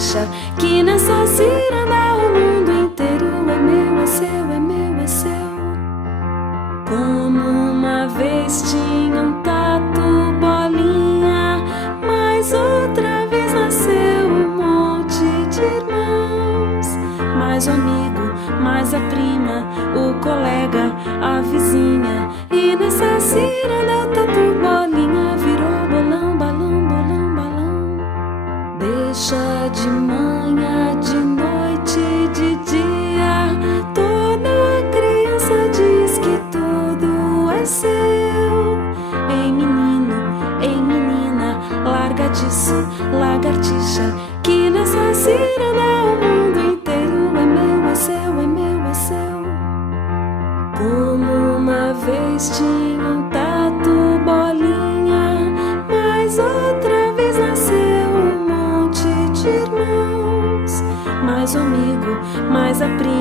lagartixa, que nessa ciranda o mundo inteiro é meu, é seu, é meu, é seu. Como uma vez tinha um tatu bolinha, mas outra vez nasceu um monte de irmãos. Mais o amigo, mais a prima, o colega, a vizinha. E nessa ciranda o tatu bolinha virou bolão, balão, bolão, balão. Deixa de manhã, de noite, de dia, toda criança diz que tudo é seu. Ei menino, ei menina, larga disso, lagartixa, que nessa ciranda o mundo inteiro é meu, é seu, é meu, é seu. Como uma vez tinha um tatu bolinha, mas outra vez nasceu um monte de irmãos. Mais o amigo, mais a prima,